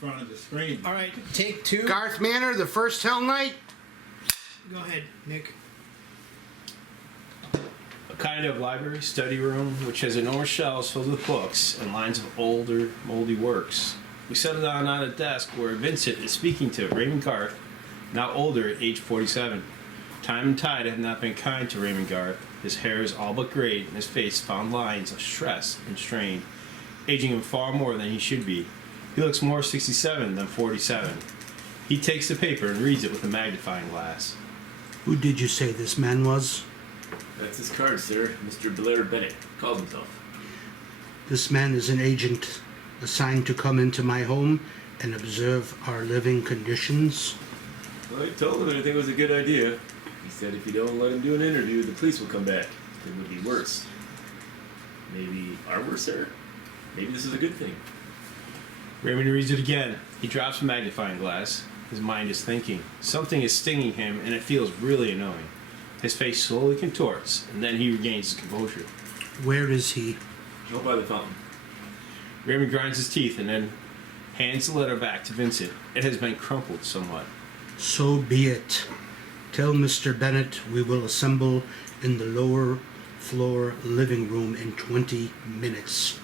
front of the screen. All right, take two. Garth Manor, the first Hell Night. Go ahead, Nick. A kind of library study room which has enormous shelves filled with books and lines of older, moldy works. We settle down on a desk where Vincent is speaking to Raymond Garth, now older at age 47. Time and tide have not been kind to Raymond Garth. His hair is all but grayed and his face found lines of stress and strain, aging him far more than he should be. He looks more 67 than 47. He takes the paper and reads it with a magnifying glass. Who did you say this man was? That's his card, sir. Mr. Blair Bennett calls himself. This man is an agent assigned to come into my home and observe our living conditions. Well, I told him that I think it was a good idea. He said if you don't let him do an interview, the police will come back. It would be worse. Maybe our worse, sir? Maybe this is a good thing. Raymond reads it again. He drops a magnifying glass. His mind is thinking. Something is stinging him, and it feels really annoying. His face slowly contorts, and then he regains his composure. Where is he? Go by the fountain. Raymond grinds his teeth and then hands the letter back to Vincent. It has been crumpled somewhat. So be it. Tell Mr. Bennett we will assemble in the lower floor living room in 20 minutes.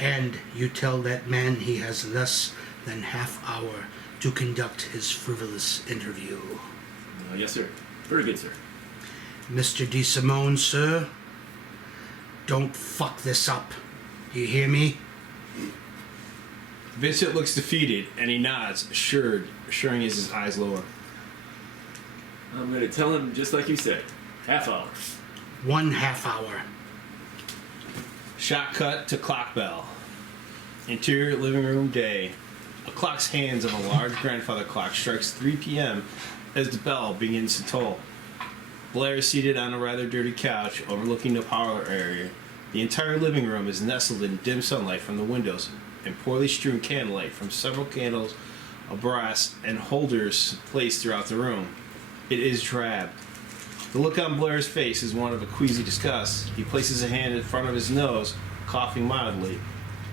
And you tell that man he has less than half hour to conduct his frivolous interview. Yes, sir. Very good, sir. Mr. DeSimone, sir, don't fuck this up. You hear me? Vincent looks defeated, and he nods, assuring his eyes lower. I'm going to tell him just like you said. Half hour. 1 half hour. Shot cut to clock bell. Interior living room day. A clock's hands of a large grandfather clock strikes 3 p.m. as the bell begins to toll. Blair is seated on a rather dirty couch overlooking the parlor area. The entire living room is nestled in dim sunlight from the windows and poorly strewn candlelight from several candles of brass and holders placed throughout the room. It is drab. The look on Blair's face is one of a queasy disgust. He places a hand in front of his nose, coughing mildly.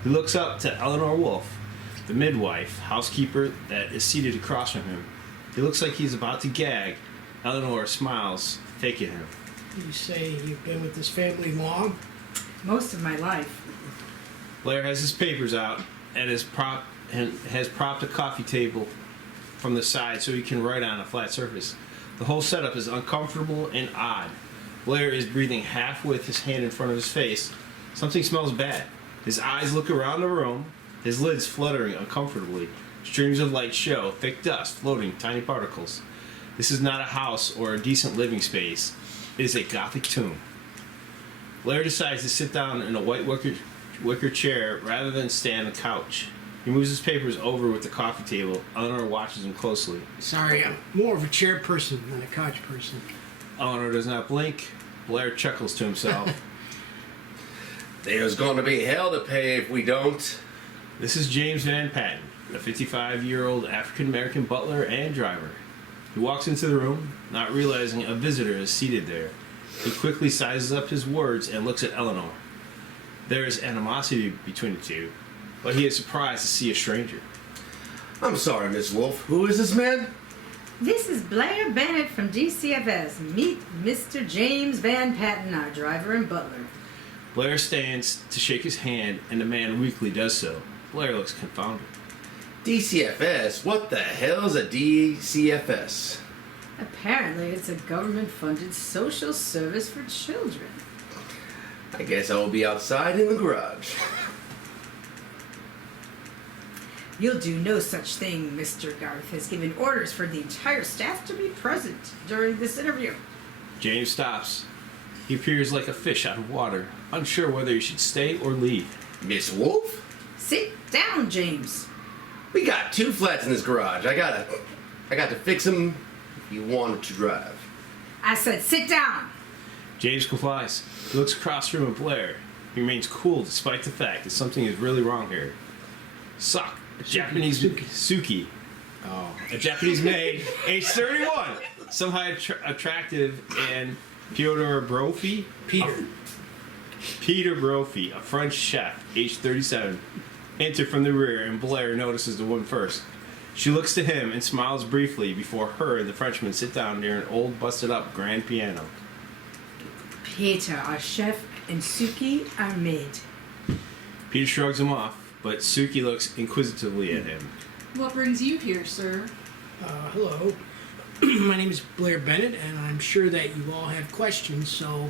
He looks up to Eleanor Wolfe, the midwife, housekeeper that is seated across from him. He looks like he's about to gag. Eleanor smiles, fake at him. You say you've been with this family long? Most of my life. Blair has his papers out and has propped a coffee table from the side so he can write on a flat surface. The whole setup is uncomfortable and odd. Blair is breathing half with his hand in front of his face. Something smells bad. His eyes look around the room, his lids fluttering uncomfortably. Streams of light show, thick dust floating, tiny particles. This is not a house or a decent living space. It is a gothic tomb. Blair decides to sit down in a white wicker chair rather than stand on the couch. He moves his papers over with the coffee table. Eleanor watches him closely. Sorry, I'm more of a chair person than a couch person. Eleanor does not blink. Blair chuckles to himself. There's going to be hell to pay if we don't. This is James Van Patten, a 55-year-old African-American butler and driver. He walks into the room, not realizing a visitor is seated there. He quickly sizes up his words and looks at Eleanor. There is animosity between the two, but he is surprised to see a stranger. I'm sorry, Miss Wolfe. Who is this man? This is Blair Bennett from DCFS. Meet Mr. James Van Patten, our driver and butler. Blair stands to shake his hand, and the man weakly does so. Blair looks confounded. DCFS? What the hell is a DCFS? Apparently, it's a government-funded social service for children. I guess I will be outside in the garage. You'll do no such thing. Mr. Garth has given orders for the entire staff to be present during this interview. James stops. He appears like a fish out of water, unsure whether he should stay or leave. Miss Wolfe? Sit down, James. We got 2 flats in this garage. I got to fix them if you wanted to drive. I said sit down. James complies. He looks across the room at Blair. He remains cool despite the fact that something is really wrong here. Sock, a Japanese Suki. Oh, a Japanese maid, age 31, somehow attractive, and Peter Brophy, a French chef, age 37. enter from the rear, and Blair notices the woman first. She looks to him and smiles briefly before her and the Frenchman sit down near an old, busted-up grand piano. Peter, our chef, and Suki, our maid. Peter shrugs him off, but Suki looks inquisitively at him. What brings you here, sir? Hello. My name is Blair Bennett, and I'm sure that you all have questions, so...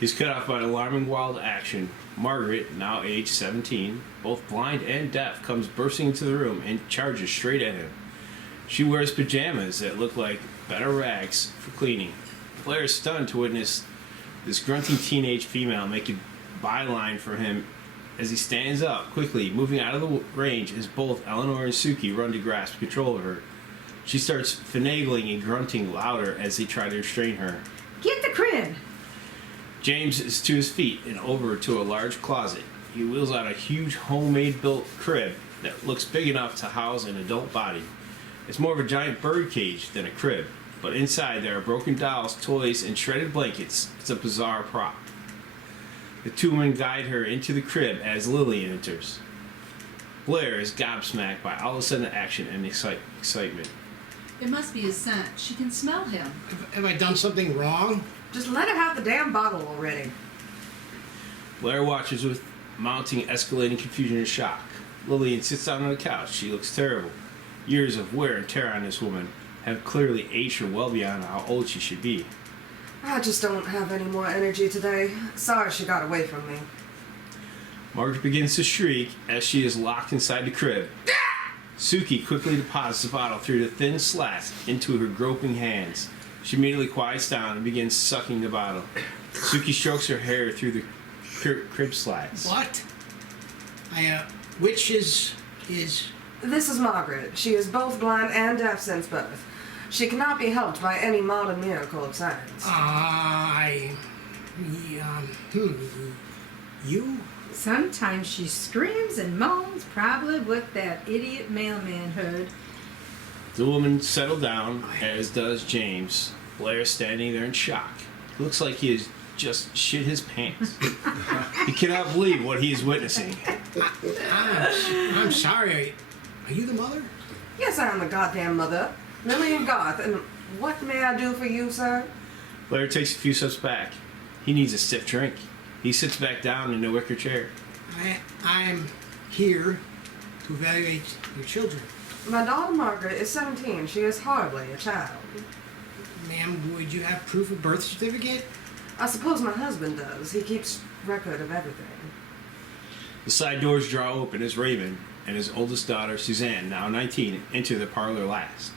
He's cut off by an alarming wild action. Margaret, now aged 17, both blind and deaf, comes bursting into the room and charges straight at him. She wears pajamas that look like better rags for cleaning. Blair is stunned to witness this grunting teenage female make a byline for him as he stands up quickly, moving out of the range as both Eleanor and Suki run to grasp control of her. She starts finagling and grunting louder as they try to restrain her. Get the crib! James is to his feet and over to a large closet. He wheels out a huge homemade built crib that looks big enough to house an adult body. It's more of a giant bird cage than a crib, but inside there are broken dolls, toys, and shredded blankets. It's a bizarre prop. The two women guide her into the crib as Lillian enters. Blair is gobsmacked by all of a sudden action and excitement. It must be his scent. She can smell him. Have I done something wrong? Just let her have the damn bottle already. Blair watches with mounting, escalating confusion and shock. Lillian sits down on the couch. She looks terrible. Years of wear and tear on this woman have clearly aged her well beyond how old she should be. I just don't have any more energy today. Sorry she got away from me. Margaret begins to shriek as she is locked inside the crib. Suki quickly deposits the bottle through the thin slats into her groping hands. She immediately quiets down and begins sucking the bottle. Suki strokes her hair through the crib slats. What? Which is... This is Margaret. She is both blind and deaf since birth. She cannot be helped by any modern miracle of science. You? Sometimes she screams and moans, probably what that idiot mailman heard. The woman settled down, as does James. Blair standing there in shock. It looks like he has just shit his pants. He cannot believe what he is witnessing. I'm sorry. Are you the mother? Yes, I am the goddamn mother. Lillian Garth, and what may I do for you, sir? Blair takes a few steps back. He needs a stiff drink. He sits back down in the wicker chair. I'm here to evaluate your children. My daughter Margaret is 17. She is hardly a child. Ma'am, would you have proof of birth certificate? I suppose my husband does. He keeps record of everything. The side doors draw open as Raymond and his oldest daughter, Suzanne, now 19, enter the parlor last.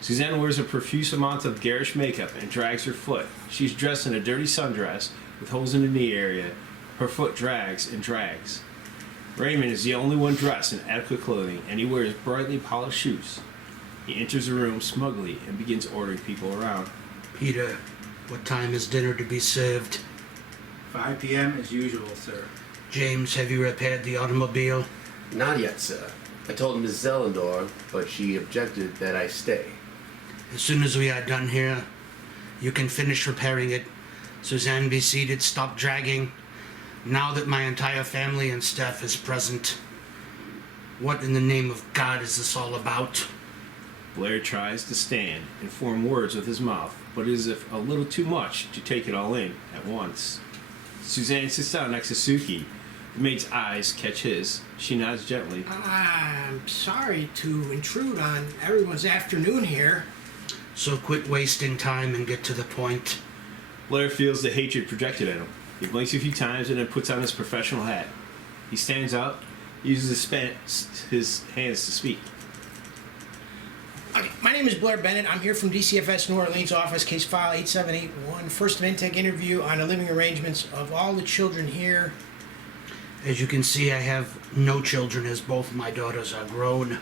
Suzanne wears a profuse amount of garish makeup and drags her foot. She's dressed in a dirty sundress with holes in the knee area. Her foot drags and drags. Raymond is the only one dressed in adequate clothing, and he wears brightly polished shoes. He enters the room smugly and begins ordering people around. Peter, what time is dinner to be served? 5 p.m. as usual, sir. James, have you repaired the automobile? Not yet, sir. I told Miss Zellendor, but she objected that I stay. As soon as we are done here, you can finish repairing it. Suzanne, be seated. Stop dragging. Now that my entire family and staff is present, what in the name of God is this all about? Blair tries to stand and form words with his mouth, but it is a little too much to take it all in at once. Suzanne sits down next to Suki. The maid's eyes catch his. She nods gently. I'm sorry to intrude on everyone's afternoon here. So quit wasting time and get to the point. Blair feels the hatred projected at him. He blinks a few times and then puts on his professional hat. He stands up, uses his hands to speak. Okay, my name is Blair Bennett. I'm here from DCFS New Orleans office, case file 8781. First of intake interview on the living arrangements of all the children here. As you can see, I have no children as both my daughters are grown.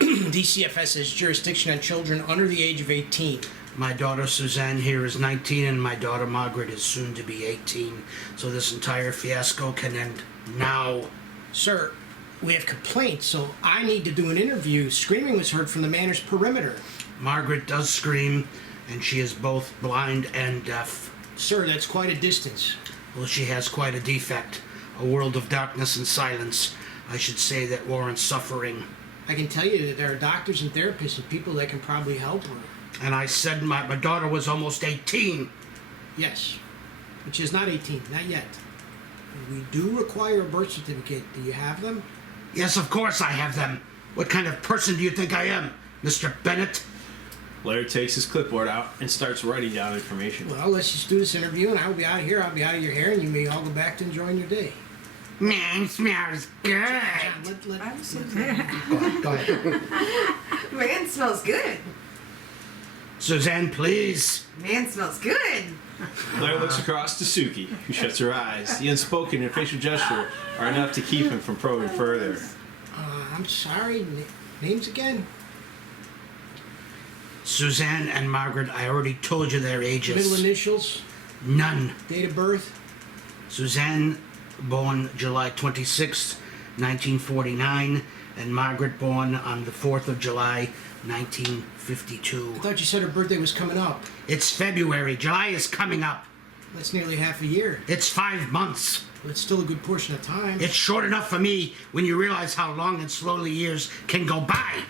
DCFS has jurisdiction on children under the age of 18. My daughter Suzanne here is 19 and my daughter Margaret is soon to be 18. So this entire fiasco can end now. Sir, we have complaints, so I need to do an interview. Screaming was heard from the Manor's perimeter. Margaret does scream, and she is both blind and deaf. Sir, that's quite a distance. Well, she has quite a defect. A world of darkness and silence. I should say that warrants suffering. I can tell you that there are doctors and therapists and people that can probably help her. And I said my daughter was almost 18. Yes, but she's not 18, not yet. We do require a birth certificate. Do you have them? Yes, of course I have them. What kind of person do you think I am, Mr. Bennett? Blair takes his clipboard out and starts writing down information. Well, let's just do this interview, and I'll be out of here. I'll be out of your hair, and you may all go back to enjoying your day. Man, smells good. I'm so Go ahead. Man smells good. Suzanne, please. Man smells good. Blair looks across to Suki, who shuts her eyes. The unspoken and facial gesture are enough to keep him from probing further. I'm sorry. Names again? Suzanne and Margaret, I already told you their ages. Middle initials? None. Date of birth? Suzanne, born July 26, 1949, and Margaret, born on the 4th of July, 1952. I thought you said her birthday was coming up. It's February. July is coming up. That's nearly half a year. It's 5 months. But it's still a good portion of time. It's short enough for me when you realize how long and slowly years can go by.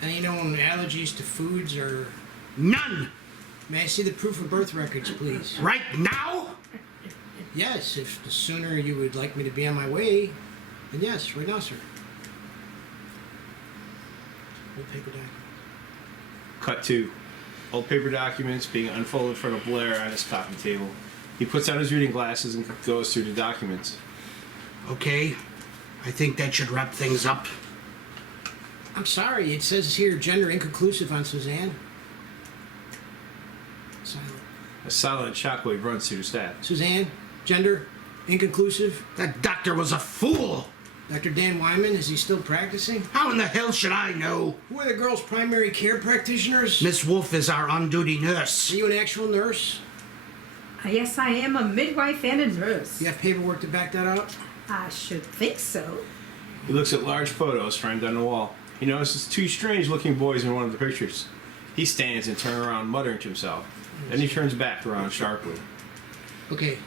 Any known allergies to foods or... None. May I see the proof of birth records, please? Right now? Yes, if the sooner you would like me to be on my way, then yes, right now, sir. Old paper document. Cut 2. Old paper documents being unfolded in front of Blair on his coffee table. He puts on his reading glasses and goes through the documents. Okay. I think that should wrap things up. I'm sorry, it says here gender inconclusive on Suzanne. Silent. A silent shockwave runs through the staff. Suzanne, gender inconclusive. That doctor was a fool. Dr. Dan Wyman, is he still practicing? How in the hell should I know? Who are the girl's primary care practitioners? Miss Wolf is our on-duty nurse. Are you an actual nurse? Yes, I am a midwife and a nurse. You have paperwork to back that up? I should think so. He looks at large photos framed on the wall. He notices 2 strange-looking boys in one of the pictures. He stands and turns around, muttering to himself. Then he turns back around sharply. Okay,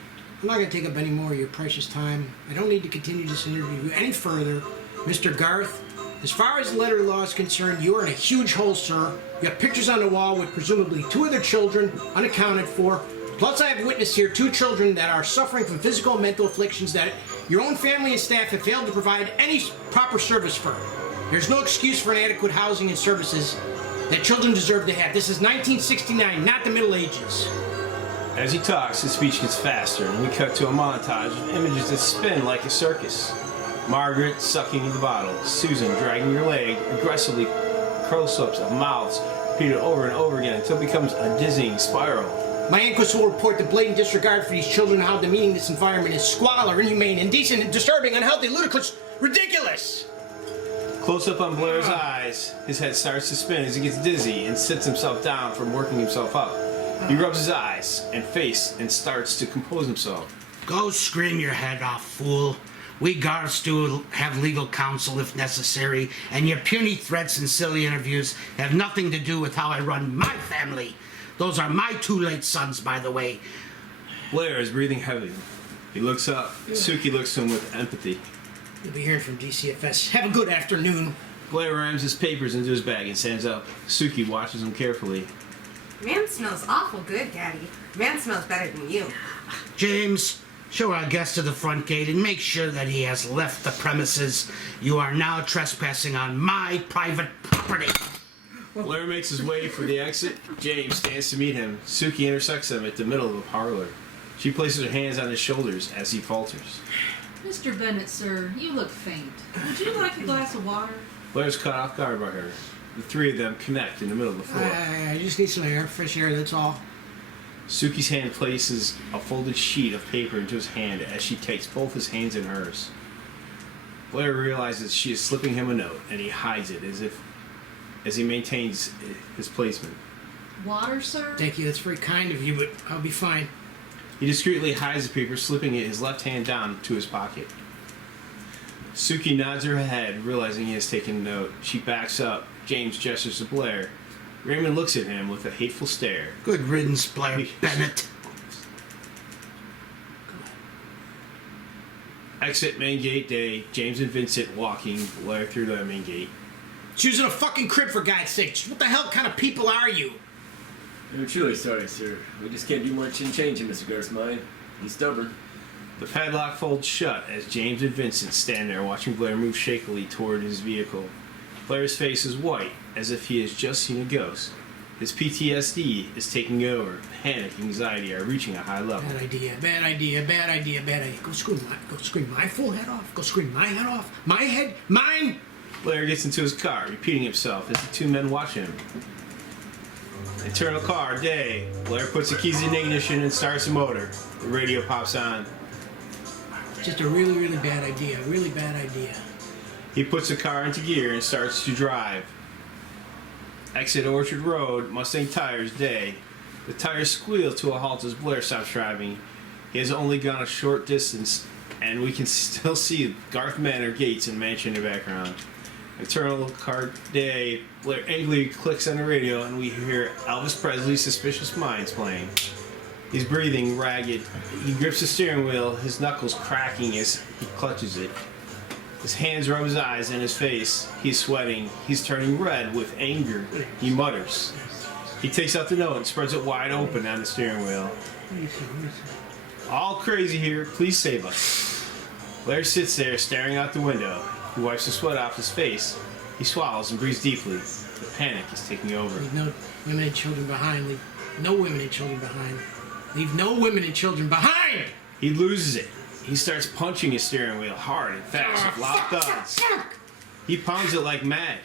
I'm not going to take up any more of your precious time. I don't need to continue this interview any further. Mr. Garth, as far as the letter law is concerned, you are in a huge hole, sir. You have pictures on the wall with presumably 2 other children unaccounted for. Plus, I have witnessed here 2 children that are suffering from physical and mental afflictions that your own family and staff have failed to provide any proper service for. There's no excuse for inadequate housing and services that children deserve to have. This is 1969, not the Middle Ages. As he talks, his speech gets faster, and we cut to a montage of images that spin like a circus. Margaret sucking the bottle, Susan dragging her leg, aggressively close-ups of mouths repeated over and over again until it becomes a dizzying spiral. My inquest will report the blatant disregard for these children and how demeaning this environment is. Squalor, inhumane, indecent, disturbing, unhealthy, ludicrous, ridiculous! Close up on Blair's eyes, his head starts to spin as he gets dizzy and sits himself down from working himself up. He rubs his eyes and face and starts to compose himself. Go scream your head off, fool. We Garths do have legal counsel if necessary, and your puny threats and silly interviews have nothing to do with how I run my family. Those are my 2 late sons, by the way. Blair is breathing heavily. He looks up. Suki looks to him with empathy. You'll be hearing from DCFS. Have a good afternoon. Blair rams his papers into his bag and stands up. Suki watches him carefully. Man smells awful good, Daddy. Man smells better than you. James, show our guest to the front gate and make sure that he has left the premises. You are now trespassing on my private property. Blair makes his way for the exit. James stands to meet him. Suki intersects them at the middle of the parlor. She places her hands on his shoulders as he falters. Mr. Bennett, sir, you look faint. Would you like a glass of water? Blair's caught off guard by her. The 3 of them connect in the middle of the floor. I just need some air, fresh air, that's all. Suki's hand places a folded sheet of paper into his hand as she takes both his hands in hers. Blair realizes she is slipping him a note, and he hides it as he maintains his placement. Water, sir? Thank you, that's very kind of you, but I'll be fine. He discreetly hides the paper, slipping his left hand down to his pocket. Suki nods her head, realizing he has taken a note. She backs up. James gestures to Blair. Raymond looks at him with a hateful stare. Good riddance, Blair Bennett. Exit main gate day. James and Vincent walking Blair through the main gate. She's in a fucking crib, for God's sake. What the hell kind of people are you? I'm truly sorry, sir. We just can't do much in changing Mr. Garth's mind. He's stubborn. The padlock folds shut as James and Vincent stand there watching Blair move shakily toward his vehicle. Blair's face is white, as if he has just seen a ghost. His PTSD is taking over. Panic and anxiety are reaching a high level. Bad idea, bad idea, bad idea, bad idea. Go scream my full head off. Go scream my head off. My head, mine! Blair gets into his car, repeating himself as the two men watch him. Internal car, day. Blair puts the keys in the ignition and starts the motor. The radio pops on. Just a really, really bad idea. Really bad idea. He puts the car into gear and starts to drive. Exit Orchard Road, Mustang tires, day. The tires squeal to a halt as Blair stops driving. He has only gone a short distance, and we can still see Garth Manor gates and mansion in the background. Internal car, day. Blair angrily clicks on the radio, and we hear Elvis Presley's Suspicious Minds playing. He's breathing ragged. He grips the steering wheel, his knuckles cracking as he clutches it. His hands rub his eyes and his face. He's sweating. He's turning red with anger. He mutters. He takes out the note and spreads it wide open on the steering wheel. All crazy here. Please save us. Blair sits there staring out the window. He wipes the sweat off his face. He swallows and breathes deeply. The panic is taking over. Leave no women and children behind. Leave no women and children behind. Leave no women and children behind! He loses it. He starts punching his steering wheel hard and fast with loud thuds. He pounds it like mad.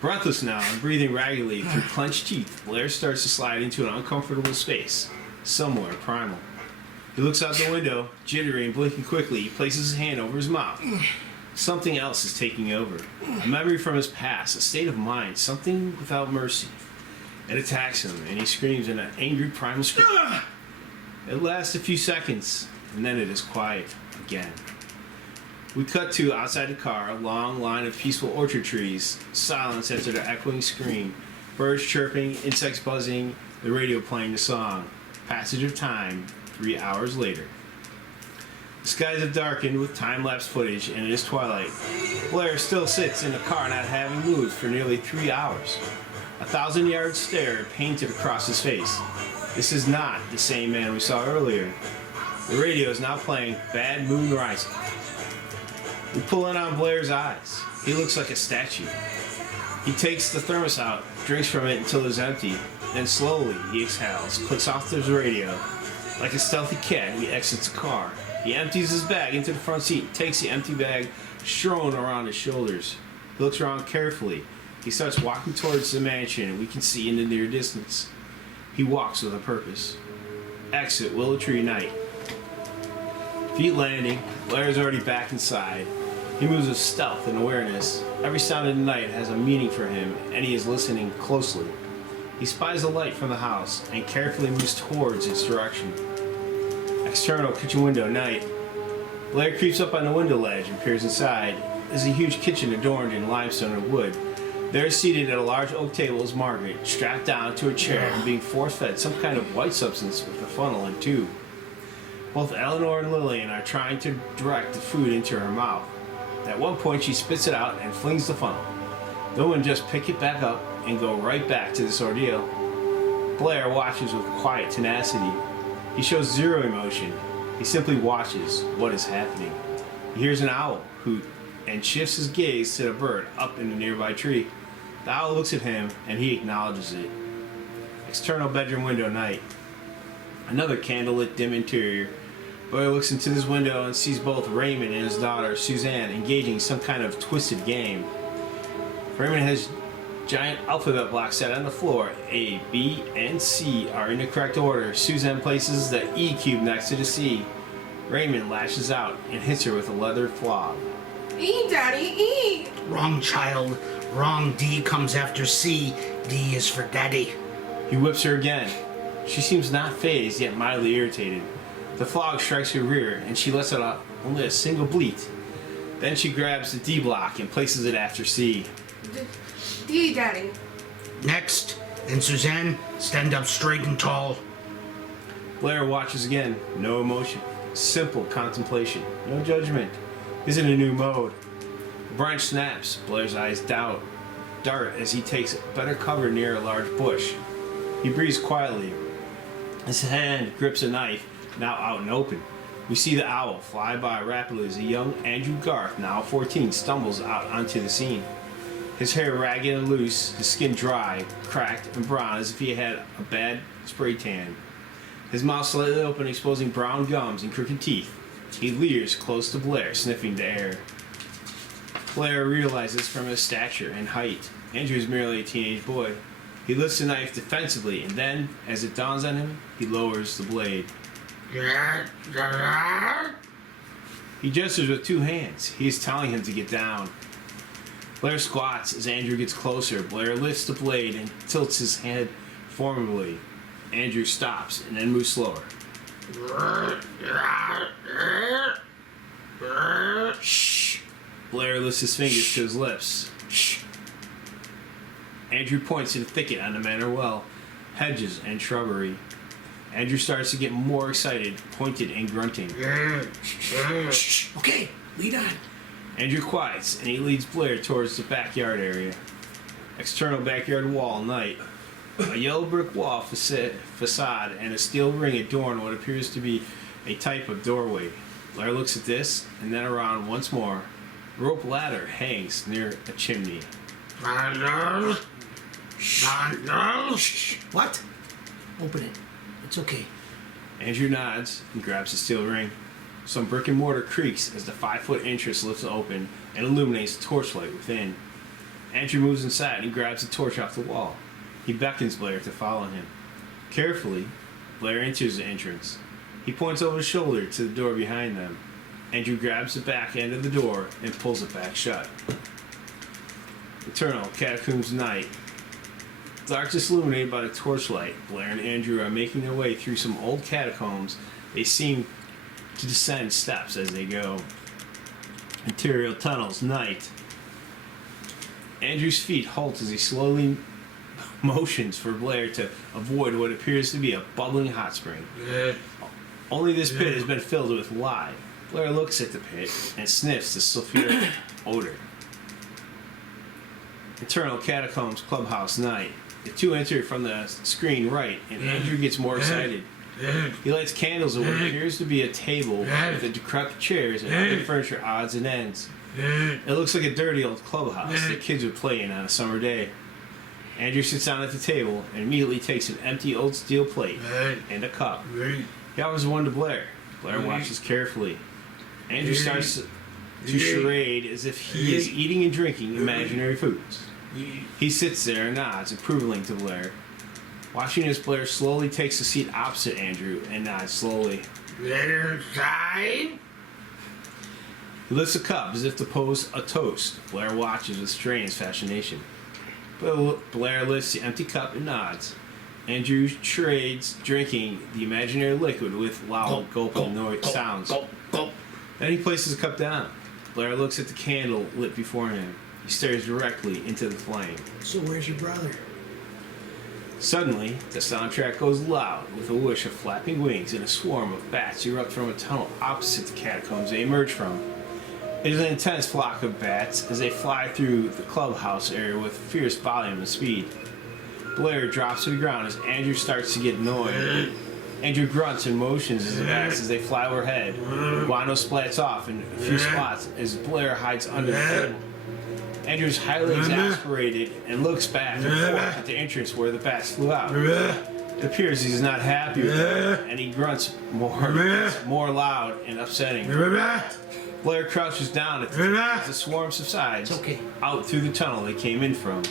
Breathless now and breathing raggedly through clenched teeth, Blair starts to slide into an uncomfortable space, somewhere primal. He looks out the window, jittery and blinking quickly. He places his hand over his mouth. Something else is taking over. A memory from his past, a state of mind, something without mercy. It attacks him, and he screams in an angry primal scream. It lasts a few seconds, and then it is quiet again. We cut to outside the car, a long line of peaceful orchard trees, silence after the echoing scream, birds chirping, insects buzzing, the radio playing the song. Passage of time, 3 hours later. The skies have darkened with time-lapse footage, and it is twilight. Blair still sits in the car, not having moved for nearly 3 hours. 1,000-yard stare painted across his face. This is not the same man we saw earlier. The radio is now playing Bad Moon Rising. We pull in on Blair's eyes. He looks like a statue. He takes the thermos out, drinks from it until it's empty. Then slowly he exhales, clicks off his radio. Like a stealthy cat, he exits the car. He empties his bag into the front seat, takes the empty bag strewn around his shoulders. He looks around carefully. He starts walking towards the mansion we can see in the near distance. He walks with a purpose. Exit Willow Tree Night. Feet landing, Blair's already back inside. He moves with stealth and awareness. Every sound in the night has a meaning for him, and he is listening closely. He spies a light from the house and carefully moves towards its direction. External kitchen window, night. Blair creeps up on the window ledge and peers inside. There's a huge kitchen adorned in limestone and wood. There, seated at a large oak table, is Margaret, strapped down to a chair and being force-fed some kind of white substance with a funnel and tube. Both Eleanor and Lillian are trying to direct the food into her mouth. At one point, she spits it out and flings the funnel. The women just pick it back up and go right back to this ordeal. Blair watches with quiet tenacity. He shows zero emotion. He simply watches what is happening. He hears an owl hoot and shifts his gaze to the bird up in a nearby tree. The owl looks at him and he acknowledges it. External bedroom window, night. Another candlelit dim interior. Blair looks into this window and sees both Raymond and his daughter Suzanne engaging in some kind of twisted game. Raymond has giant alphabet blocks set on the floor. A, B, and C are in the correct order. Suzanne places the E cube next to the C. Raymond lashes out and hits her with a leather flog. E, Daddy, E! Wrong, child. Wrong. D comes after C. D is for Daddy. He whips her again. She seems not fazed, yet mildly irritated. The flog strikes her rear, and she lets out only a single bleat. Then she grabs the D block and places it after C. D, Daddy. Next. And Suzanne, stand up straight and tall. Blair watches again. No emotion. simple contemplation. No judgment. He's in a new mode. The branch snaps. Blair's eyes dart as he takes better cover near a large bush. He breathes quietly. His hand grips a knife, now out and open. We see the owl fly by rapidly as a young Andrew Garth, now 14, stumbles out onto the scene. His hair ragged and loose, his skin dry, cracked, and brown as if he had a bad spray tan. His mouth slightly open, exposing brown gums and crooked teeth. He leers close to Blair, sniffing the air. Blair realizes from his stature and height, Andrew is merely a teenage boy. He lifts the knife defensively, and then, as it dawns on him, he lowers the blade. He gestures with 2 hands. He is telling him to get down. Blair squats as Andrew gets closer. Blair lifts the blade and tilts his head formally. Andrew stops and then moves slower. Shh. Blair lifts his fingers to his lips. Shh. Andrew points to the thicket on the Manor well, hedges and shrubbery. Andrew starts to get more excited, pointed and grunting. Shh. Okay, lead on. Andrew quiets, and he leads Blair towards the backyard area. External backyard wall, night. A yellow brick wall facade and a steel ring adorn what appears to be a type of doorway. Blair looks at this, and then around once more. A rope ladder hangs near a chimney. Shh. What? Open it. It's okay. Andrew nods and grabs the steel ring. Some brick and mortar creaks as the 5-foot entrance lifts open and illuminates the torchlight within. Andrew moves inside and grabs the torch off the wall. He beckons Blair to follow him. Carefully, Blair enters the entrance. He points over his shoulder to the door behind them. Andrew grabs the back end of the door and pulls it back shut. Eternal Catacombs Night. Darkness illuminated by the torchlight, Blair and Andrew are making their way through some old catacombs. They seem to descend steps as they go. Interior tunnels, night. Andrew's feet halt as he slowly motions for Blair to avoid what appears to be a bubbling hot spring. Only this pit has been filled with lye. Blair looks at the pit and sniffs the sulfuric odor. Internal Catacombs Clubhouse, night. The 2 enter from the screen right, and Andrew gets more excited. He lights candles at what appears to be a table with the decrepit chairs and other furniture odds and ends. It looks like a dirty old clubhouse that kids would play in on a summer day. Andrew sits down at the table and immediately takes an empty old steel plate and a cup. He offers one to Blair. Blair watches carefully. Andrew starts to charade as if he is eating and drinking imaginary foods. He sits there and nods approvingly to Blair. Watching as Blair slowly takes a seat opposite Andrew and nods slowly. He lifts a cup as if to pose a toast. Blair watches with strange fascination. Blair lifts the empty cup and nods. Andrew charades drinking the imaginary liquid with loud gulping sounds. Then he places the cup down. Blair looks at the candle lit before him. He stares directly into the flame. So where's your brother? Suddenly, the soundtrack goes loud with a whoosh of flapping wings and a swarm of bats erupt from a tunnel opposite the catacombs they emerge from. It is an intense flock of bats as they fly through the clubhouse area with fierce volume and speed. Blair drops to the ground as Andrew starts to get annoyed. Andrew grunts and motions as the bats as they fly overhead. Guano splats off in a few spots as Blair hides under the table. Andrew's highly exasperated and looks back and forth at the entrance where the bats flew out. It appears he's not happy with it, and he grunts more loud and upsetting. Blair crouches down as the swarm subsides out through the tunnel they came in from.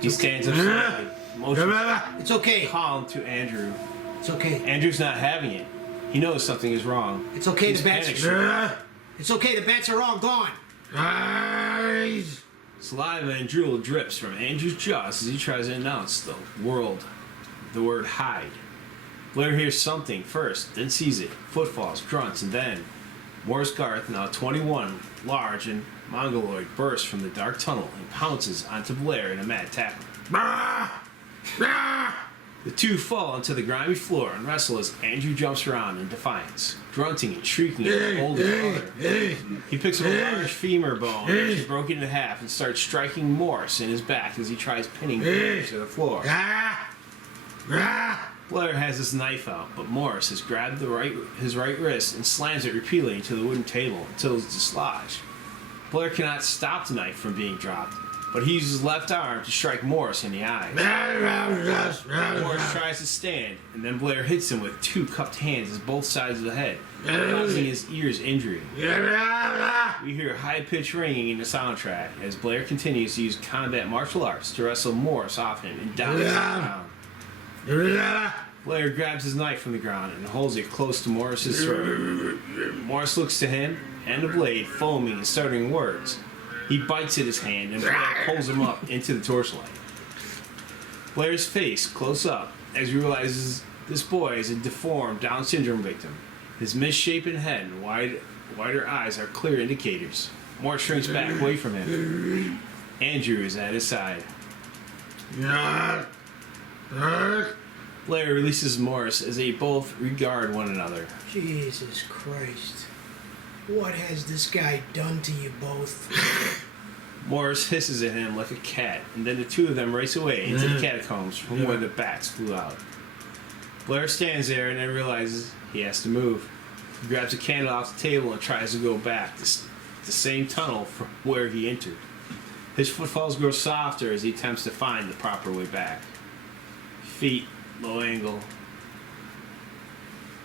He stands up slowly, motions It's okay. calm to Andrew. It's okay. Andrew's not having it. He knows something is wrong. It's okay. He's The bats. panic-stricken. It's okay. The bats are all gone. Saliva and drool drips from Andrew's jaws as he tries to announce the word hide. Blair hears something first, then sees it. Footfalls, grunts, and then Morris Garth, now 21, large and mongoloid, bursts from the dark tunnel and pounces onto Blair in a mad tackle. The two fall onto the grimy floor and wrestle as Andrew jumps around in defiance, grunting and shrieking at his older brother. He picks up a large femur bone, which is broken in half, and starts striking Morris in his back as he tries pinning Blair to the floor. Blair has his knife out, but Morris has grabbed his right wrist and slams it repeatedly into the wooden table until it's dislodged. Blair cannot stop the knife from being dropped, but he uses his left arm to strike Morris in the eyes. Morris tries to stand, and then Blair hits him with two cupped hands at both sides of the head, causing his ears injury. We hear high-pitched ringing in the soundtrack as Blair continues to use combat martial arts to wrestle Morris off him and down to the ground. Blair grabs his knife from the ground and holds it close to Morris's throat. Morris looks to him and the blade, foaming and stuttering words. He bites at his hand and Blair pulls him up into the torchlight. Blair's face close up as he realizes this boy is a deformed Down syndrome victim. His misshapen head and wider eyes are clear indicators. Morris shrinks back away from him. Andrew is at his side. Blair releases Morris as they both regard one another. Jesus Christ. What has this guy done to you both? Morris hisses at him like a cat, and then the two of them race away into the catacombs from where the bats flew out. Blair stands there and then realizes he has to move. He grabs a candle off the table and tries to go back the same tunnel from where he entered. His footfalls grow softer as he attempts to find the proper way back. Feet, low angle.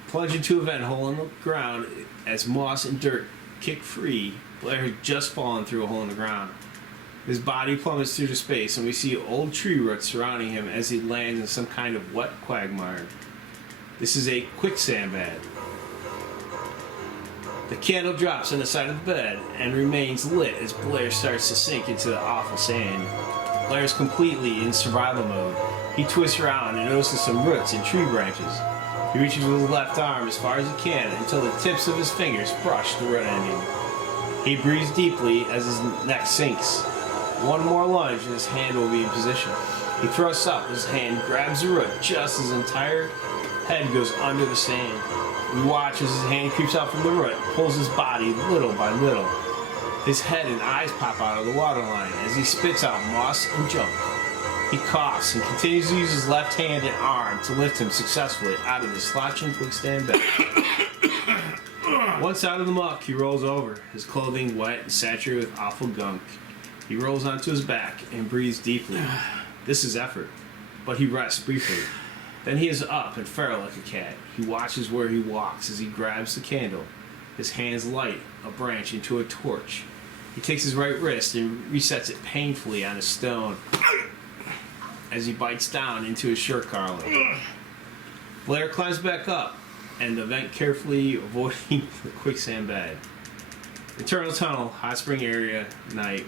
Plunge into a vent hole in the ground as moss and dirt kick free. Blair had just fallen through a hole in the ground. His body plummets through the space, and we see old tree roots surrounding him as he lands in some kind of wet quagmire. This is a quicksand bed. The candle drops on the side of the bed and remains lit as Blair starts to sink into the awful sand. Blair is completely in survival mode. He twists around and notices some roots and tree branches. He reaches with his left arm as far as he can until the tips of his fingers brush the root ending. He breathes deeply as his neck sinks. One more lunge and his hand will be in position. He thrusts up his hand, grabs the root just as his entire head goes under the sand. We watch as his hand creeps out from the root, pulls his body little by little. His head and eyes pop out of the waterline as he spits out moss and junk. He coughs and continues to use his left hand and arm to lift him successfully out of the slouching quicksand bed. Once out of the muck, he rolls over, his clothing wet and saturated with awful gunk. He rolls onto his back and breathes deeply. This is effort, but he rests briefly. Then he is up and feral like a cat. He watches where he walks as he grabs the candle. His hands light a branch into a torch. He takes his right wrist and resets it painfully on a stone as he bites down into his shirt collar. Blair climbs back up and the vent, carefully avoiding the quicksand bed. Internal tunnel, hot spring area, night.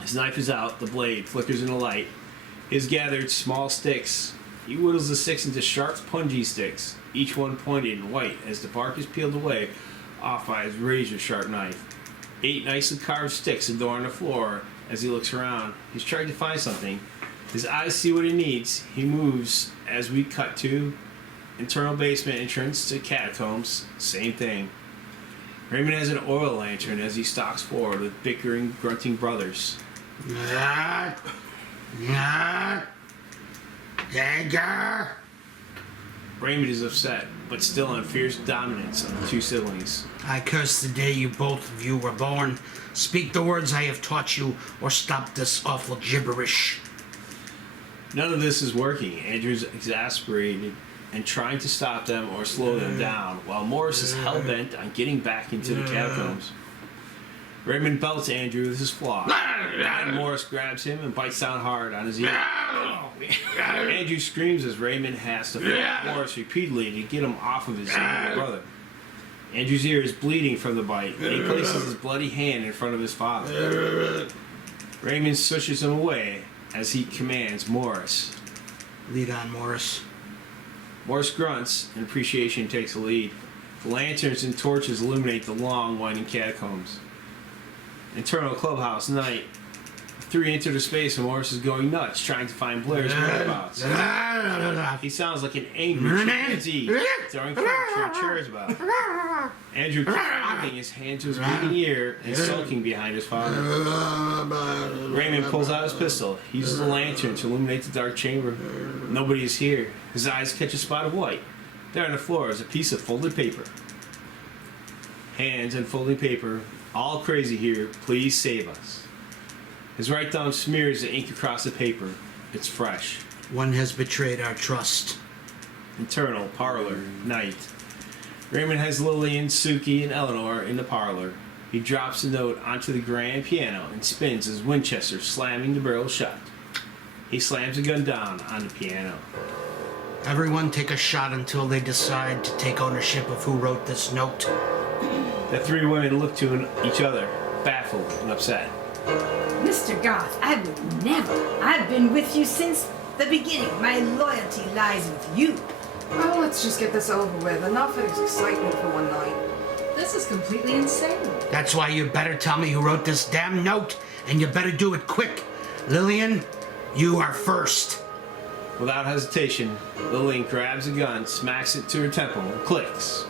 His knife is out, the blade flickers in the light. He has gathered small sticks. He whittles the sticks into sharp, pungy sticks, each one pointed and white as the bark is peeled away off by his razor-sharp knife. 8 nicely carved sticks adorn the floor as he looks around. He's trying to find something. His eyes see what he needs. He moves as we cut to internal basement entrance to catacombs. Same thing. Raymond has an oil lantern as he stalks forward with bickering, grunting brothers. Raymond is upset, but still in fierce dominance of the two siblings. I curse the day you both of you were born. Speak the words I have taught you, or stop this awful gibberish. None of this is working. Andrew's exasperated and trying to stop them or slow them down, while Morris is hell-bent on getting back into the catacombs. Raymond belts Andrew with his flaw, and Morris grabs him and bites down hard on his ear. Andrew screams as Raymond has to fight Morris repeatedly to get him off of his younger brother. Andrew's ear is bleeding from the bite, and he places his bloody hand in front of his father. Raymond switches him away as he commands Morris. Lead on, Morris. Morris grunts, and appreciation takes the lead. The lanterns and torches illuminate the long, winding catacombs. Internal clubhouse night. The three enter the space and Morris is going nuts trying to find Blair's whereabouts. He sounds like an angry chimpanzee throwing chairs about. Andrew keeps moving his hand to his bleeding ear and sulking behind his father. Raymond pulls out his pistol. He uses a lantern to illuminate the dark chamber. Nobody is here. His eyes catch a spot of white. There on the floor is a piece of folded paper. Hands and folding paper. All crazy here. Please save us. His right thumb smears the ink across the paper. It's fresh. One has betrayed our trust. Internal, parlor, night. Raymond has Lillian, Suki, and Eleanor in the parlor. He drops the note onto the grand piano and spins his Winchester, slamming the barrel shut. He slams the gun down on the piano. Everyone take a shot until they decide to take ownership of who wrote this note. The three women look to each other, baffled and upset. Mr. Garth, I would never. I've been with you since the beginning. My loyalty lies with you. Well, let's just get this over with. Enough of excitement for one night. This is completely insane. That's why you better tell me who wrote this damn note, and you better do it quick. Lillian, you are first. Without hesitation, Lillian grabs a gun, smacks it to her temple, and clicks.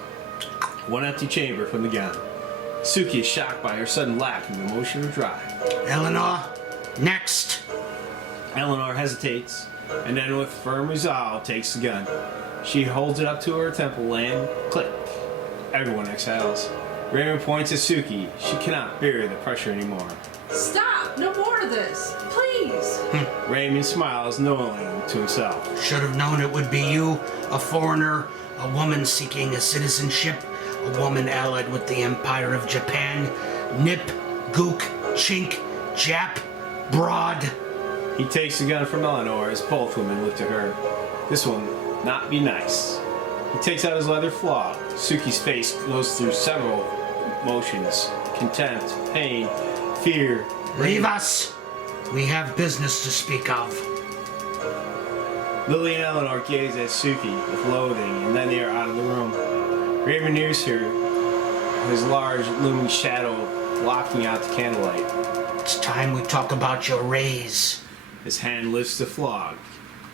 One empty chamber from the gun. Suki is shocked by her sudden lack of emotional drive. Eleanor, next. Eleanor hesitates, and then with firm resolve takes the gun. She holds it up to her temple and click. Everyone exhales. Raymond points at Suki. She cannot bear the pressure anymore. Stop! No more of this! Please! Raymond smiles knowingly to himself. Should have known it would be you, a foreigner, a woman seeking a citizenship, a woman allied with the Empire of Japan. Nip, gook, chink, Jap, broad. He takes the gun from Eleanor as both women look to her. This will not be nice. He takes out his leather flaw. Suki's face goes through several motions. Contempt, pain, fear. Leave us. We have business to speak of. Lily and Eleanor gaze at Suki with loathing, and then they are out of the room. Raymond nears her, his large looming shadow blocking out the candlelight. It's time we talk about your raise. His hand lifts the flog.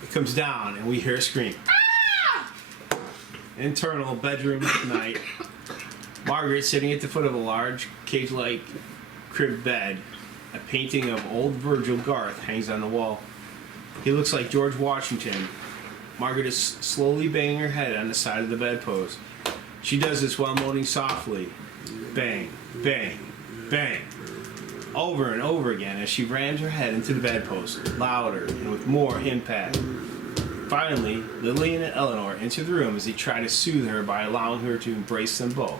It comes down, and we hear a scream. Ah! Internal bedroom at night. Margaret sitting at the foot of a large cage-like crib bed. A painting of old Virgil Garth hangs on the wall. He looks like George Washington. Margaret is slowly banging her head on the side of the bedpost. She does this while moaning softly. Bang, bang, bang. Over and over again as she rams her head into the bedpost, louder and with more impact. Finally, Lillian and Eleanor enter the room as they try to soothe her by allowing her to embrace them both.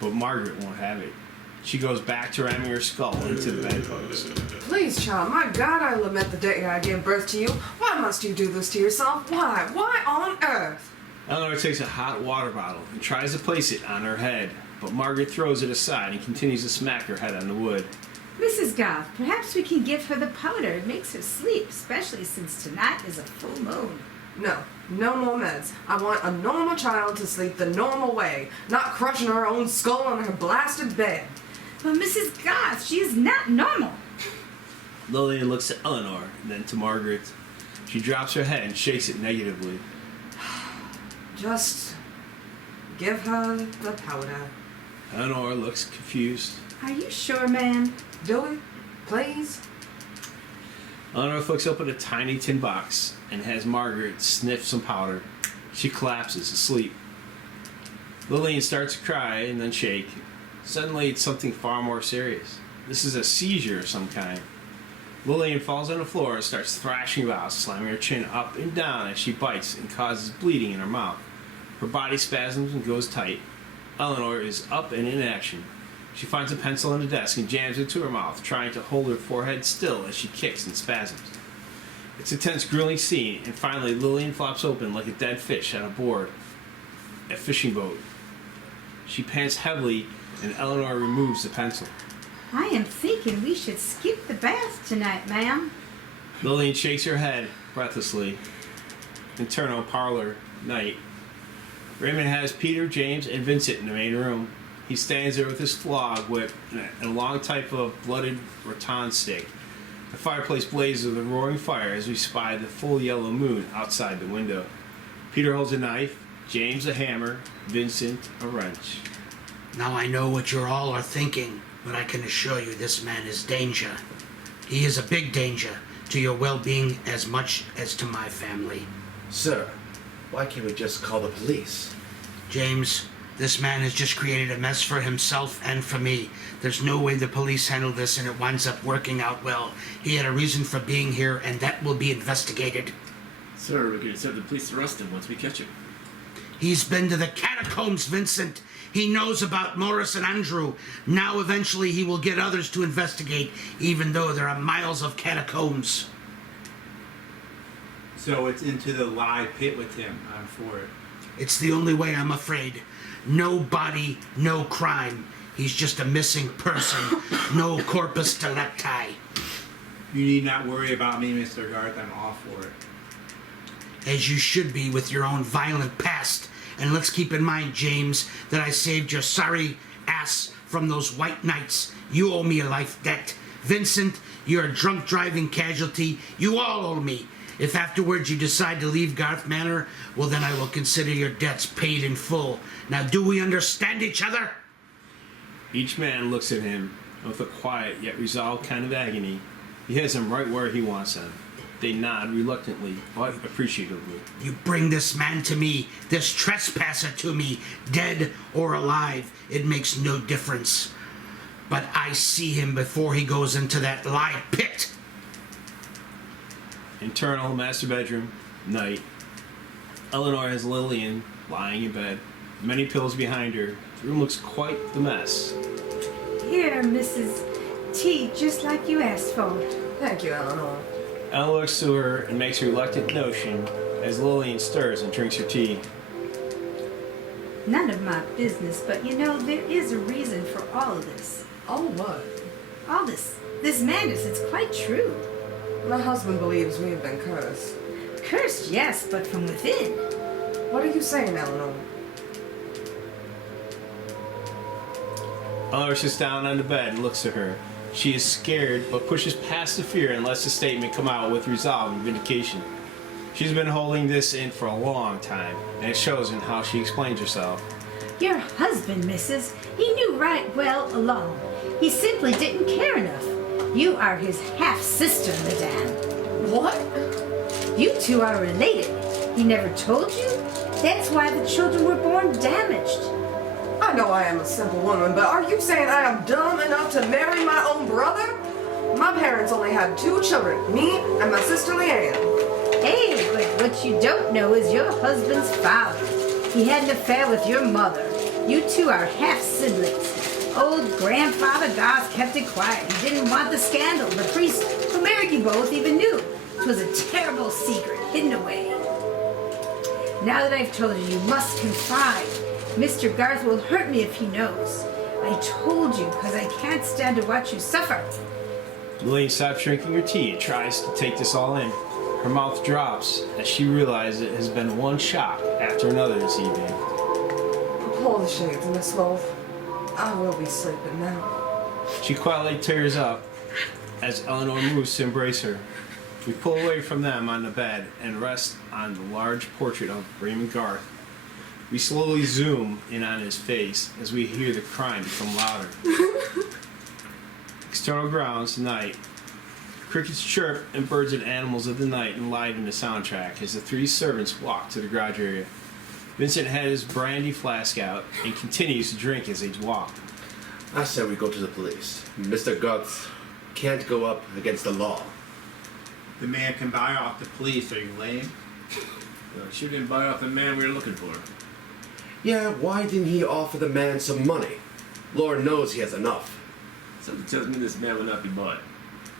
But Margaret won't have it. She goes back to ramming her skull into the bedpost. Please, child, my God, I lament the day I gave birth to you. Why must you do this to yourself? Why? Why on earth? Eleanor takes a hot water bottle and tries to place it on her head, but Margaret throws it aside and continues to smack her head on the wood. Mrs. Garth, perhaps we can give her the powder. It makes her sleep, especially since tonight is a full moon. No, no more meds. I want a normal child to sleep the normal way, not crushing her own skull on her blasted bed. But Mrs. Garth, she is not normal. Lillian looks at Eleanor, then to Margaret. She drops her head and shakes it negatively. Just give her the powder. Eleanor looks confused. Are you sure, ma'am? Do it, please. Eleanor flicks open a tiny tin box and has Margaret sniff some powder. She collapses asleep. Lillian starts to cry and then shake. Suddenly, it's something far more serious. This is a seizure of some kind. Lillian falls on the floor and starts thrashing about, slamming her chin up and down as she bites and causes bleeding in her mouth. Her body spasms and goes tight. Eleanor is up and in action. She finds a pencil on the desk and jams it to her mouth, trying to hold her forehead still as she kicks and spasms. It's a tense, grueling scene, and finally Lillian flops open like a dead fish on a board. A fishing boat. She pants heavily, and Eleanor removes the pencil. I am thinking we should skip the bath tonight, ma'am. Lillian shakes her head breathlessly. Internal parlor, night. Raymond has Peter, James, and Vincent in the main room. He stands there with his flog whip and a long type of blooded rattan stick. The fireplace blazes with a roaring fire as we spy the full yellow moon outside the window. Peter holds a knife, James a hammer, Vincent a wrench. Now I know what you all are thinking, but I can assure you this man is danger. He is a big danger to your well-being as much as to my family. Sir, why can't we just call the police? James, this man has just created a mess for himself and for me. There's no way the police handle this and it winds up working out well. He had a reason for being here and that will be investigated. Sir, we can set the police to arrest him once we catch him. He's been to the catacombs, Vincent. He knows about Morris and Andrew. Now eventually he will get others to investigate, even though there are miles of catacombs. So it's into the live pit with him. I'm for it. It's the only way, I'm afraid. No body, no crime. He's just a missing person. No corpus delicti. You need not worry about me, Mr. Garth. I'm all for it. As you should be with your own violent past. And let's keep in mind, James, that I saved your sorry ass from those white knights. You owe me a life debt. Vincent, you're a drunk driving casualty. You all owe me. If afterwards you decide to leave Garth Manor, well then I will consider your debts paid in full. Now do we understand each other? Each man looks at him with a quiet yet resolved kind of agony. He has him right where he wants him. They nod reluctantly but appreciatively. You bring this man to me, this trespasser to me, dead or alive. It makes no difference. But I see him before he goes into that live pit. Internal master bedroom, night. Eleanor has Lillian lying in bed, many pillows behind her. The room looks quite the mess. Here, Mrs. T, just like you asked for. Thank you, Eleanor. Eleanor looks to her and makes a reluctant notion as Lillian stirs and drinks her tea. None of my business, but you know, there is a reason for all of this. Oh, what? All this madness, it's quite true. My husband believes we have been cursed. Cursed, yes, but from within. What are you saying, Eleanor? Eleanor sits down on the bed and looks at her. She is scared, but pushes past the fear and lets the statement come out with resolve and vindication. She's been holding this in for a long time, and it shows in how she explains herself. Your husband, Mrs., he knew right well along. He simply didn't care enough. You are his half-sister, madame. What? You two are related. He never told you? That's why the children were born damaged. I know I am a simple woman, but are you saying I am dumb enough to marry my own brother? My parents only had 2 children, me and my sister Leanne. Hey, but what you don't know is your husband's father. He had an affair with your mother. You two are half-siblings. Old grandfather Garth kept it quiet. He didn't want the scandal. The priest who married you both even knew. It was a terrible secret, hidden away. Now that I've told you, you must confide. Mr. Garth will hurt me if he knows. I told you, because I can't stand to watch you suffer. Lillian stops drinking her tea and tries to take this all in. Her mouth drops as she realizes it has been one shock after another this evening. Pull the shades, Miss Wolf. I will be sleeping now. She quietly tears up as Eleanor moves to embrace her. We pull away from them on the bed and rest on the large portrait of Raymond Garth. We slowly zoom in on his face as we hear the crying become louder. External grounds, night. Crickets chirp and birds and animals of the night enliven the soundtrack as the 3 servants walk to the garage area. Vincent has his brandy flask out and continues to drink as they walk. I said we go to the police. Mr. Garth can't go up against the law. The man can buy off the police. Are you lame? She didn't buy off the man we were looking for. Yeah, why didn't he offer the man some money? Lord knows he has enough. Something tells me this man will not be bought.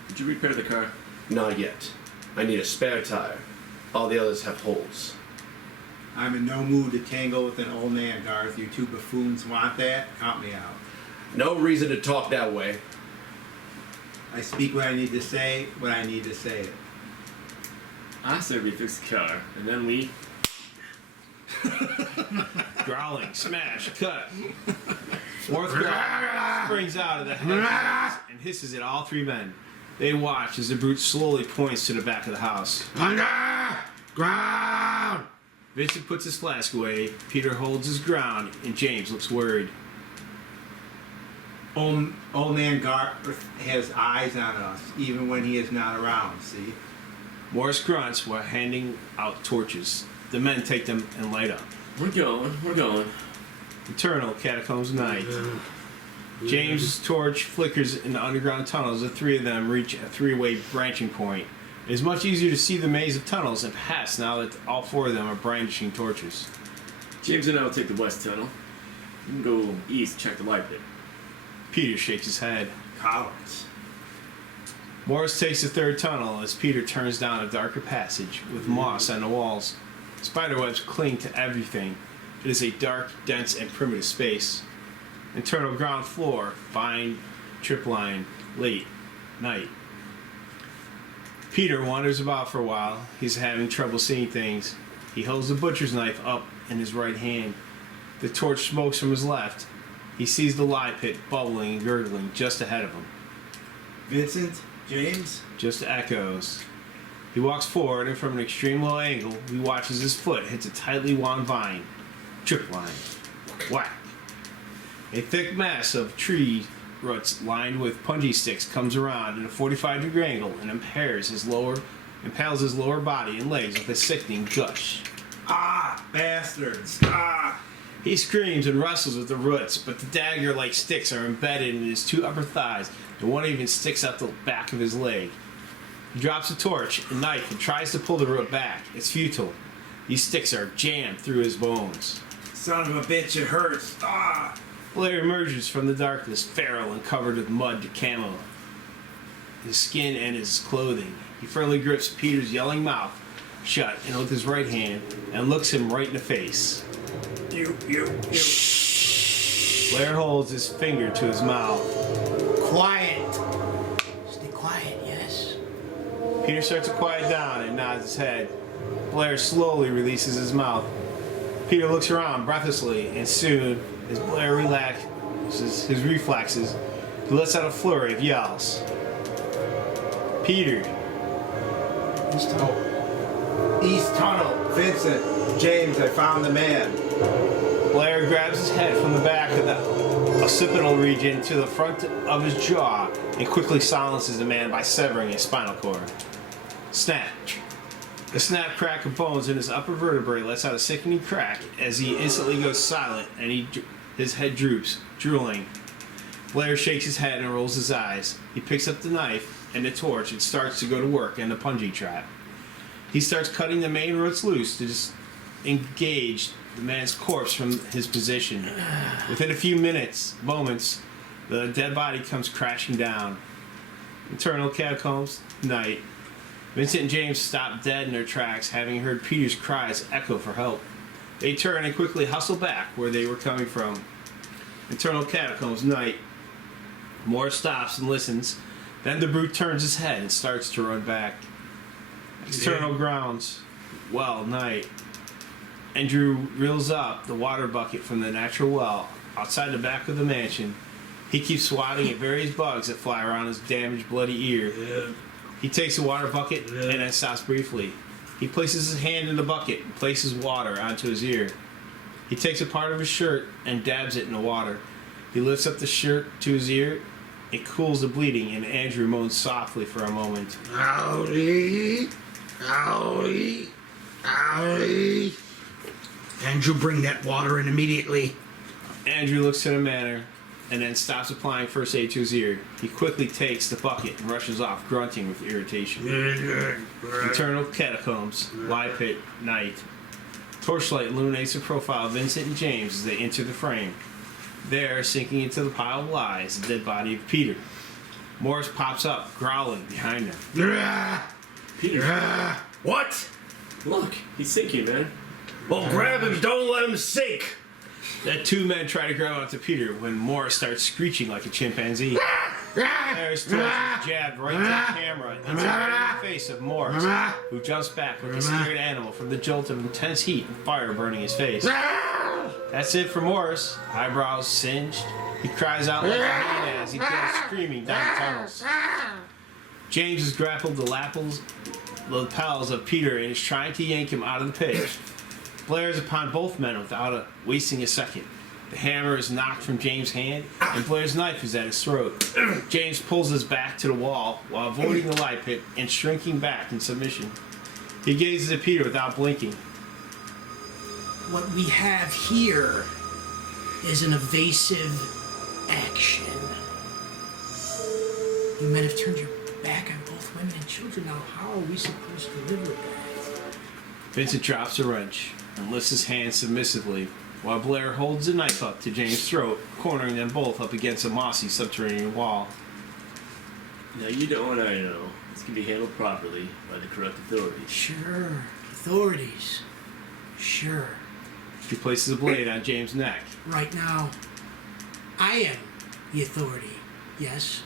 Did you repair the car? Not yet. I need a spare tire. All the others have holes. I'm in no mood to tangle with an old man, Garth. You 2 buffoons want that? Count me out. No reason to talk that way. I speak what I need to say when I need to say it. I said we fix the car, and then we... Growling, smash, cut. Fourth growl springs out of the head and hisses at all 3 men. They watch as the brute slowly points to the back of the house. Underground! Vincent puts his flask away, Peter holds his ground, and James looks worried. Old man Garth has eyes on us, even when he is not around, see? Morris grunts while handing out torches. The men take them and light up. We're going. Eternal Catacombs Night. James' torch flickers in the underground tunnels. The three of them reach a three-way branching point. It is much easier to see the maze of tunnels and pass now that all four of them are brandishing torches. James and I will take the west tunnel. You can go east, check the light pit. Peter shakes his head. Cowards. Morris takes the third tunnel as Peter turns down a darker passage with moss on the walls. Spiderwebs cling to everything. It is a dark, dense, and primitive space. Internal ground floor, fine tripline, late night. Peter wanders about for a while. He's having trouble seeing things. He holds the butcher's knife up in his right hand. The torch smokes from his left. He sees the lye pit bubbling and gurgling just ahead of him. Vincent? James? Just echoes. He walks forward, and from an extreme low angle, he watches his foot hits a tightly wound vine. Tripline. Whack. A thick mass of tree roots lined with punji sticks comes around in a 45-degree angle and impales his lower body and legs with a sickening gush. Ah, bastards! Ah! He screams and wrestles with the roots, but the dagger-like sticks are embedded in his two upper thighs, and one even sticks out the back of his leg. He drops the torch and knife and tries to pull the root back. It's futile. These sticks are jammed through his bones. Son of a bitch, it hurts! Ah! Blair emerges from the darkness, feral and covered with mud to camo. His skin and his clothing. He firmly grips Peter's yelling mouth shut and with his right hand and looks him right in the face. You. Blair holds his finger to his mouth. Quiet. Stay quiet, yes. Peter starts to quiet down and nods his head. Blair slowly releases his mouth. Peter looks around breathlessly, and soon, as Blair relaxes his reflexes, he lets out a flurry of yells. Peter. East Tunnel. Vincent. James, I found the man. Blair grabs his head from the back of the occipital region to the front of his jaw and quickly silences the man by severing his spinal cord. Snap. The snap crack of bones in his upper vertebrae lets out a sickening crack as he instantly goes silent and his head droops, drooling. Blair shakes his head and rolls his eyes. He picks up the knife and the torch and starts to go to work in the punji trap. He starts cutting the main roots loose to disengage the man's corpse from his position. Within a few moments, the dead body comes crashing down. Internal Catacombs, night. Vincent and James stop dead in their tracks, having heard Peter's cries echo for help. They turn and quickly hustle back where they were coming from. Internal Catacombs, night. Morris stops and listens. Then the brute turns his head and starts to run back. External grounds, well, night. Andrew reels up the water bucket from the natural well outside the back of the mansion. He keeps swatting at various bugs that fly around his damaged, bloody ear. He takes the water bucket and then stops briefly. He places his hand in the bucket and places water onto his ear. He takes a part of his shirt and dabs it in the water. He lifts up the shirt to his ear. It cools the bleeding, and Andrew moans softly for a moment. Howdy, howdy, howdy. Andrew, bring that water in immediately. Andrew looks to the Manor and then stops applying first aid to his ear. He quickly takes the bucket and rushes off, grunting with irritation. Internal Catacombs, lye pit, night. Torchlight illuminates the profile of Vincent and James as they enter the frame. There, sinking into the pile of lye, is the dead body of Peter. Morris pops up, growling behind them. Peter. What? Look, he's sinking, man. Well, grab him. Don't let him sink. The two men try to grab onto Peter when Morris starts screeching like a chimpanzee. There's torch jabbed right to the camera into the very face of Morris, who jumps back like a scared animal from the jolt of intense heat and fire burning his face. That's it for Morris. Eyebrows singed. He cries out like a hyena as he goes screaming down the tunnels. James has grappled the lapels of Peter and is trying to yank him out of the pit. Blair is upon both men without wasting a second. The hammer is knocked from James' hand, and Blair's knife is at his throat. James pulls his back to the wall while avoiding the lye pit and shrinking back in submission. He gazes at Peter without blinking. What we have here is an evasive action. You men have turned your back on both women and children. Now, how are we supposed to live with that? Vincent drops a wrench and lifts his hand submissively, while Blair holds the knife up to James' throat, cornering them both up against a mossy subterranean wall. Now you know and I know this can be handled properly by the correct authorities. Sure. Authorities. Sure. He places a blade on James' neck. Right now, I am the authority. Yes?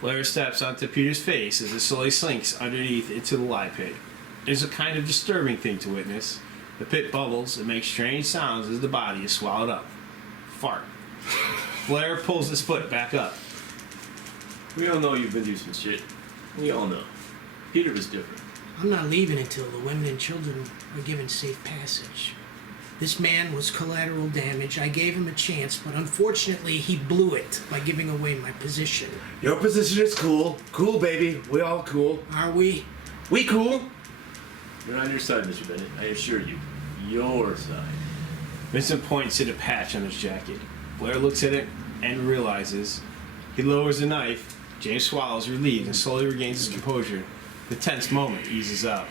Blair steps onto Peter's face as it slowly sinks underneath into the lye pit. It is a kind of disturbing thing to witness. The pit bubbles and makes strange sounds as the body is swallowed up. Fart. Blair pulls his foot back up. We all know you've been through some shit. We all know. Peter was different. I'm not leaving until the women and children are given safe passage. This man was collateral damage. I gave him a chance, but unfortunately he blew it by giving away my position. Your position is cool. Cool, baby. We all cool. Are we? We cool. We're on your side, Mr. Bennett. I assure you. Your side. Vincent points at a patch on his jacket. Blair looks at it and realizes. He lowers the knife. James swallows, relieved, and slowly regains his composure. The tense moment eases up.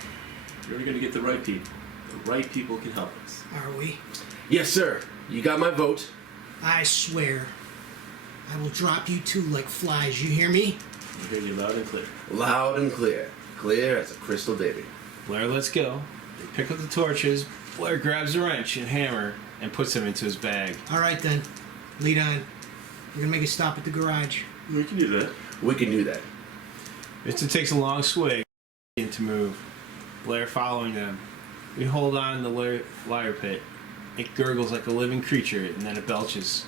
You're going to get the right people. The right people can help us. Are we? Yes, sir. You got my vote. I swear. I will drop you two like flies, you hear me? I hear you loud and clear. Loud and clear. Clear as a crystal baby. Blair lets go. They pick up the torches. Blair grabs a wrench and hammer and puts them into his bag. All right then. Lead on. We're gonna make a stop at the garage. We can do that. We can do that. Vincent takes a long swig to move. Blair following them. We hold on in the liar pit. It gurgles like a living creature and then it belches.